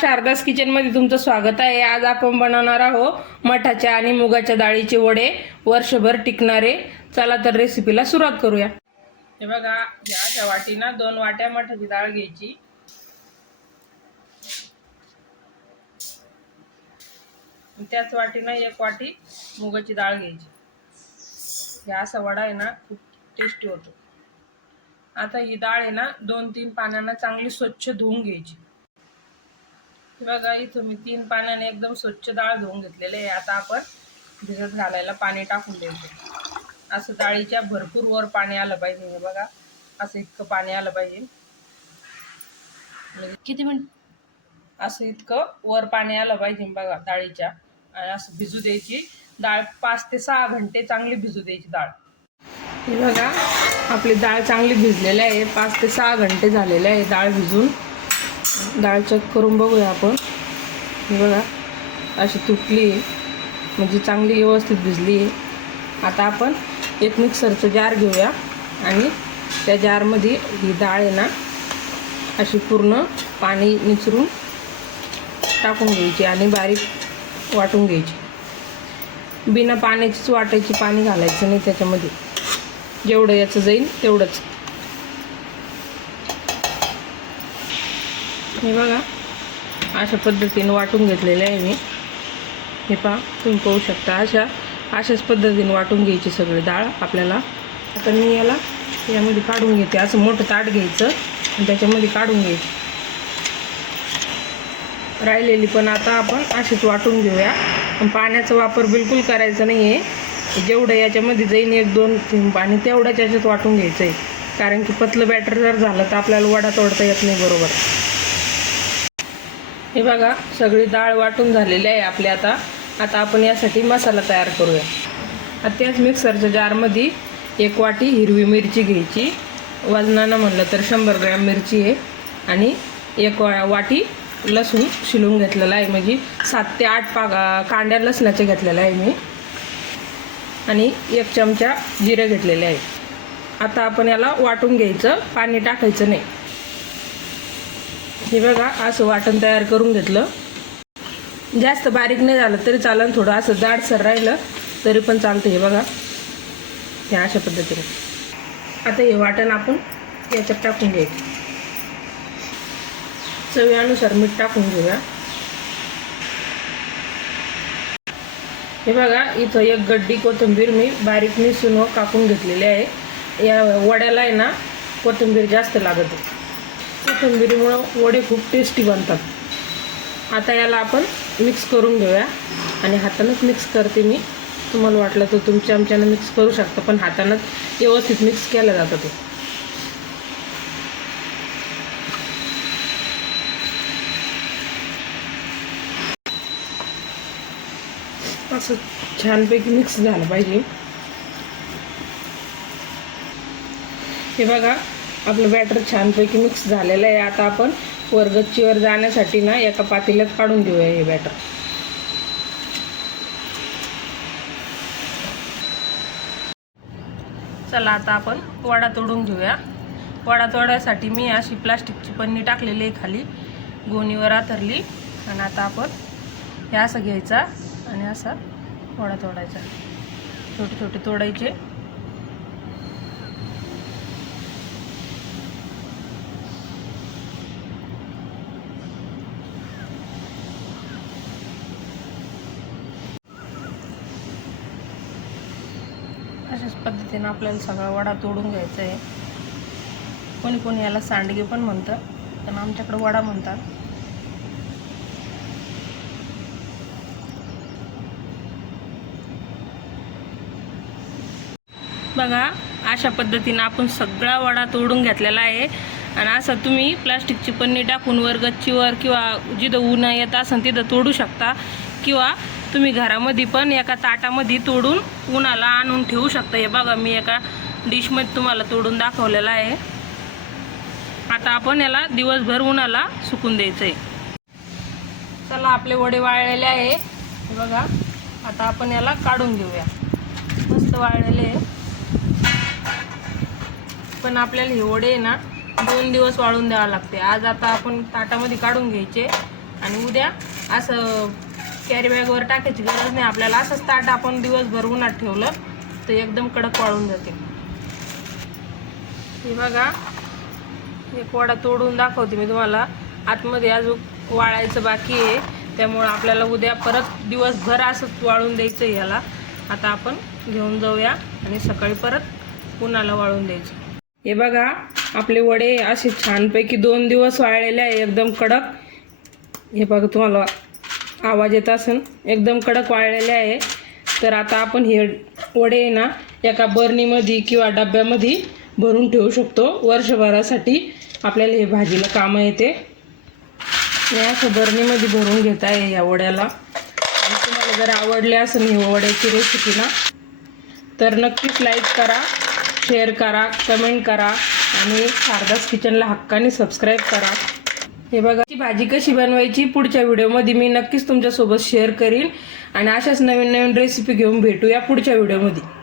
शारदास किचनमध्ये तुमचं स्वागत आहे. आज आपण बनवणार आहोत मठाच्या आणि मुगाच्या डाळीचे वडे. वर्षभर टिकणारे. चला तर रेसिपीला सुरुवात करूया. हे बघा या अशा वाटीना दोन वाट्या मठाची डाळ घ्यायची. त्याच वाटीनं एक वाटी मुगाची डाळ घ्यायची. ह्या असा वडा आहे ना खूप टेस्टी होतो. आता ही डाळ आहे ना दोन तीन पाण्यानं चांगली स्वच्छ धुवून घ्यायची. बघा इथं मी तीन पाण्याने एकदम स्वच्छ डाळ धुवून घेतलेले आहे. आता आपण भिजत घालायला पाणी टाकून द्यायचं असं डाळीच्या भरपूर वर पाणी आलं पाहिजे हे बघा. असं इतकं पाणी आलं पाहिजे. म्हणजे किती मिनिट? असं इतकं वर पाणी आलं पाहिजे बघा डाळीच्या. आणि असं भिजू द्यायची डाळ पाच ते सहा घंटे चांगली भिजू द्यायची डाळ. हे बघा आपली डाळ चांगली भिजलेली आहे. पाच ते सहा घंटे झालेले आहे डाळ भिजून. डाळ चेक करून बघूया आपण. हे बघा अशी तुटली म्हणजे चांगली व्यवस्थित भिजली. आता आपण एक मिक्सरचं जार घेऊया आणि त्या जारमध्ये ही डाळ आहे ना अशी पूर्ण पाणी निचरून टाकून घ्यायची आणि बारीक वाटून घ्यायची. बिना पाण्याचीच वाटायची पाणी घालायचं नाही त्याच्यामध्ये. जेवढं याचं जाईल तेवढंच. हे बघा. अशा पद्धतीने वाटून घेतलेलं आहे मी. हे पहा तुम्ही पाहू शकता. अशा अशाच पद्धतीने वाटून घ्यायची सगळी डाळ आपल्याला. आता मी याला यामध्ये काढून घेते. असं मोठं ताट घ्यायचं आणि त्याच्यामध्ये काढून घ्यायचं. राहिलेली पण आता आपण अशीच वाटून घेऊया. पण पाण्याचा वापर बिलकुल करायचा नाही आहे जेवढं याच्यामध्ये जाईन एक दोन थेंब पाणी तेवढ्याच याच्यात वाटून घ्यायचं आहे कारण की पतलं बॅटर जर झालं तर आपल्याला वडा तोडता येत नाही बरोबर. हे बघा सगळी डाळ वाटून झालेली आहे आपली आता. आता आपण यासाठी मसाला तयार करूया. आता त्याच मिक्सरच्या जारमध्ये एक वाटी हिरवी मिरची घ्यायची. वजनानं म्हणलं तर शंभर ग्रॅम मिरची आहे. आणि एक वा वाटी लसूण शिलून घेतलेला आहे. म्हणजे सात ते आठ पागा कांड्या लसणाचे घेतलेलं आहे मी. आणि एक चमचा जिरं घेतलेले आहे. आता आपण याला वाटून घ्यायचं. पाणी टाकायचं नाही. हे बघा असं वाटण तयार करून घेतलं. जास्त बारीक नाही झालं तरी चालेल थोडं असं जाडसर राहिलं तरी पण चालतं हे बघा. हे अशा पद्धतीने. आता हे वाटण आपण याच्यात टाकून घ्यायचं चवीनुसार मीठ टाकून घेऊया. हे बघा इथं एक गड्डी कोथिंबीर मी बारीक मिसून व कापून घेतलेली आहे. या वड्याला आहे ना कोथिंबीर जास्त लागत आहे कोथिंबीरीमुळं वडे खूप टेस्टी बनतात. आता याला आपण मिक्स करून घेऊया. आणि हातानंच मिक्स करते मी. तुम्हाला वाटलं तर तुमच्या आमच्यानं मिक्स करू शकता पण हातानंच व्यवस्थित मिक्स केलं जातं ते. असं छानपैकी मिक्स झालं पाहिजे. हे बघा आपलं बॅटर छानपैकी मिक्स झालेलं आहे. आता आपण वरगच्चीवर जाण्यासाठी ना एका पातेल्यात काढून घेऊया हे बॅटर चला आता आपण वडा तोडून घेऊया. वडा तोडायसाठी मी अशी प्लास्टिकची पन्नी टाकलेली आहे खाली. गोणीवर आथरली आणि आता आपण हे असं घ्यायचा आणि असा वडा तोडायचा. छोटे छोटे तोडायचे. अशाच पद्धतीनं आपल्याला सगळा वडा तोडून घ्यायचा आहे. कोणी कोणी याला सांडगे पण म्हणतं पण आमच्याकडे वडा म्हणतात. बघा अशा पद्धतीनं आपण सगळा वडा तोडून घेतलेला आहे. आणि असं तुम्ही प्लास्टिकची पन्नी टाकून वर गच्चीवर किंवा जिथं ऊन येत असेल तिथं तोडू शकता. किंवा तुम्ही घरामध्ये पण एका ताटामध्ये तोडून उन्हाला आणून ठेवू शकता. हे बघा मी एका डिशमध्ये तुम्हाला तोडून दाखवलेला आहे. आता आपण याला दिवसभर उन्हाला सुकून द्यायचं आहे चला आपले वडे वाळलेले आहे. हे बघा आता आपण याला काढून घेऊया. मस्त वाळलेले आहे. पण आपल्याला हे वडे आहे ना दोन दिवस वाळून द्यावं लागते. आज आता आपण ताटामध्ये काढून घ्यायचे. आणि उद्या असं कॅरीबॅगवर टाकायची गरज नाही. आपल्याला असंच ताट आपण दिवसभर उन्हात ठेवलं तर एकदम कडक वाळून जाते. हे बघा एक वडा तोडून दाखवते मी तुम्हाला. आतमध्ये अजून वाळायचं बाकी आहे. त्यामुळं आपल्याला उद्या परत दिवसभर असंच वाळून द्यायचं ह्याला. याला आता आपण घेऊन जाऊया आणि सकाळी परत उन्हाला वाळून द्यायचं. हे बघा आपले वडे असे छानपैकी दोन दिवस वाळलेले आहे एकदम कडक. हे बघा तुम्हाला आवाज येत असेल एकदम कडक वाळलेले आहे. तर आता आपण हे वडे आहे ना एका बर्नीमध्ये किंवा डब्यामध्ये भरून ठेवू शकतो. वर्षभरासाठी आपल्याला हे भाजीला कामं येते. हे असं बर्नीमध्ये भरून घेत आहे या वड्याला. तुम्हाला जर आवडले असेल हे वड्याची रेसिपी ना तर नक्कीच लाईक करा शेअर करा कमेंट करा आणि शारदास किचनला हक्काने सबस्क्राईब करा. हे बघा. ती भाजी कशी बनवायची पुढच्या व्हिडिओमध्ये मी नक्कीच तुमच्यासोबत शेअर करीन. आणि अशाच नवीन नवीन रेसिपी घेऊन भेटूया पुढच्या व्हिडिओमध्ये.